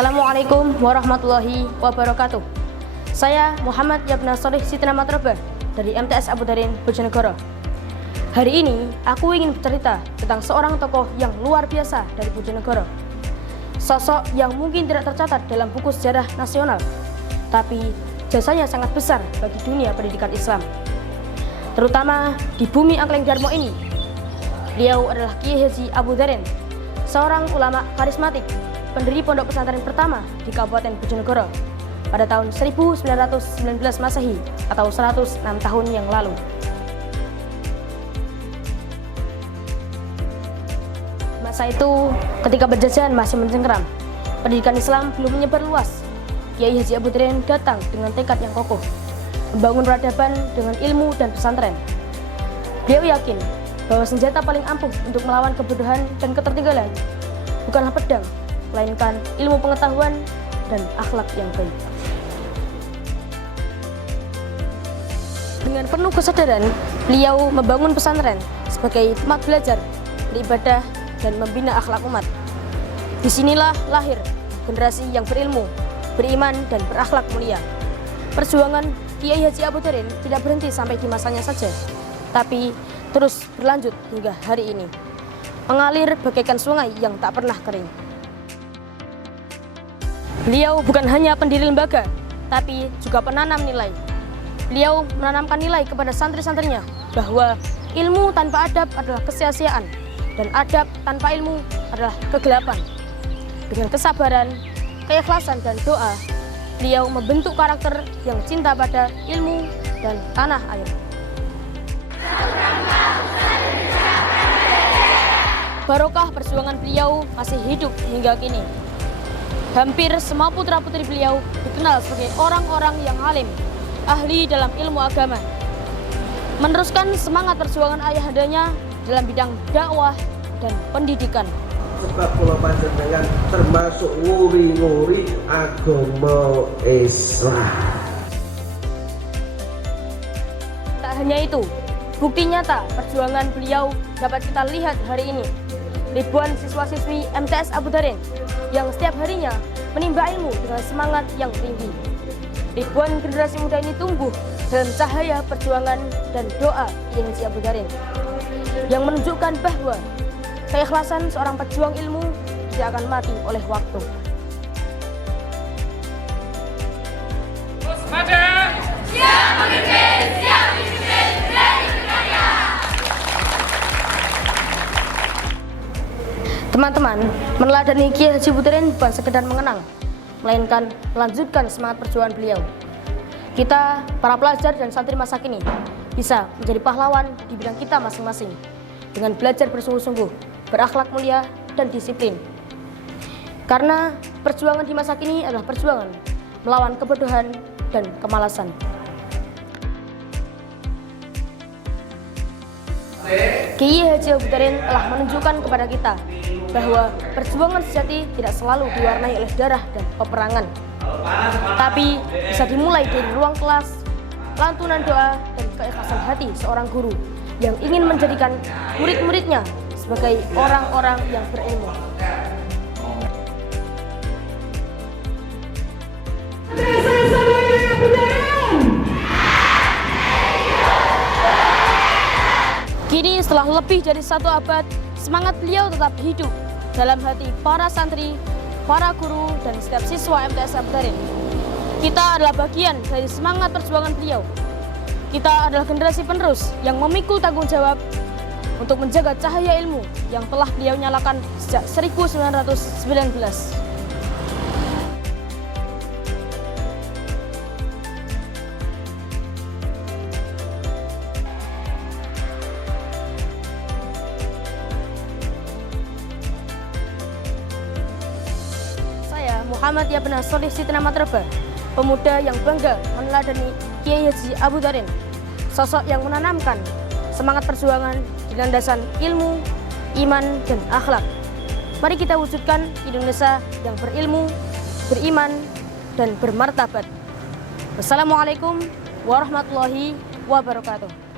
Assalamualaikum warahmatullahi wabarakatuh. Saya Muhammad Yabna Solih Sitnamatroba dari MTS Abu Dharin, Bojonegoro. Hari ini aku ingin bercerita tentang seorang tokoh yang luar biasa dari Bojonegoro. Sosok yang mungkin tidak tercatat dalam buku sejarah nasional, tapi jasanya sangat besar bagi dunia pendidikan Islam, terutama di bumi Angkleng Darmo ini. Beliau adalah Kiai Haji Abu Dharin, seorang ulama karismatik, pendiri pondok pesantren pertama di Kabupaten Bojonegoro pada tahun 1919 Masehi atau 106 tahun yang lalu. Masa itu, ketika penjajahan masih mencengkeram, pendidikan Islam belum menyebar luas. Kiai Haji Abu Dharin datang dengan tekad yang kokoh, membangun peradaban dengan ilmu dan pesantren. Beliau yakin bahwa senjata paling ampuh untuk melawan kebodohan dan ketertinggalan bukanlah pedang, melainkan ilmu pengetahuan dan akhlak yang baik. Dengan penuh kesadaran, beliau membangun pesantren sebagai tempat belajar, beribadah, dan membina akhlak umat. Disinilah lahir generasi yang berilmu, beriman, dan berakhlak mulia. Perjuangan Kiai Haji Abu Dharin tidak berhenti sampai di masanya saja, tapi terus berlanjut hingga hari ini, mengalir bagaikan sungai yang tak pernah kering. Beliau bukan hanya pendiri lembaga, tapi juga penanam nilai. Beliau menanamkan nilai kepada santri-santrinya bahwa ilmu tanpa adab adalah kesia-siaan, dan adab tanpa ilmu adalah kegelapan. Dengan kesabaran, keikhlasan, dan doa, beliau membentuk karakter yang cinta pada ilmu dan tanah air. Barokah perjuangan beliau masih hidup hingga kini. Hampir semua putra-putri beliau dikenal sebagai orang-orang yang alim, ahli dalam ilmu agama. Meneruskan semangat perjuangan ayahandanya dalam bidang dakwah dan pendidikan. Sebab kula panjenengan termasuk nguri-nguri agama Islam. Tak hanya itu, bukti nyata perjuangan beliau dapat kita lihat hari ini. Ribuan siswa-siswi MTS Abu Dharin yang setiap harinya menimba ilmu dengan semangat yang tinggi. Ribuan generasi muda ini tumbuh dalam cahaya perjuangan dan doa Kiai Haji Abu Dharin, yang menunjukkan bahwa keikhlasan seorang pejuang ilmu tidak akan mati oleh waktu. Siap memimpin, siap dipimpin, berani berkarya. Teman-teman, meneladani Kiai Haji Abu Dharin bukan sekedar mengenang, melainkan melanjutkan semangat perjuangan beliau. Kita, para pelajar dan santri masa kini, bisa menjadi pahlawan di bidang kita masing-masing dengan belajar bersungguh-sungguh, berakhlak mulia, dan disiplin. Karena perjuangan di masa kini adalah perjuangan melawan kebodohan dan kemalasan. Kiai Haji Abu Dharin telah menunjukkan kepada kita bahwa perjuangan sejati tidak selalu diwarnai oleh darah dan peperangan, tapi bisa dimulai dari ruang kelas, lantunan doa, dan keikhlasan hati seorang guru yang ingin menjadikan murid-muridnya sebagai orang-orang yang berilmu. Kini setelah lebih dari 1 abad, semangat beliau tetap hidup dalam hati para santri, para guru, dan setiap siswa MTS Abu Dharin. Kita adalah bagian dari semangat perjuangan beliau. Kita adalah generasi penerus yang memikul tanggung jawab untuk menjaga cahaya ilmu yang telah beliau nyalakan sejak 1919. Muhammad Yabna Solih Sitnamatroba, pemuda yang bangga meneladani Kiai Haji Abu Dharin, sosok yang menanamkan semangat perjuangan di landasan ilmu, iman, dan akhlak. Mari kita wujudkan Indonesia yang berilmu, beriman, dan bermartabat. Wassalamualaikum warahmatullahi wabarakatuh.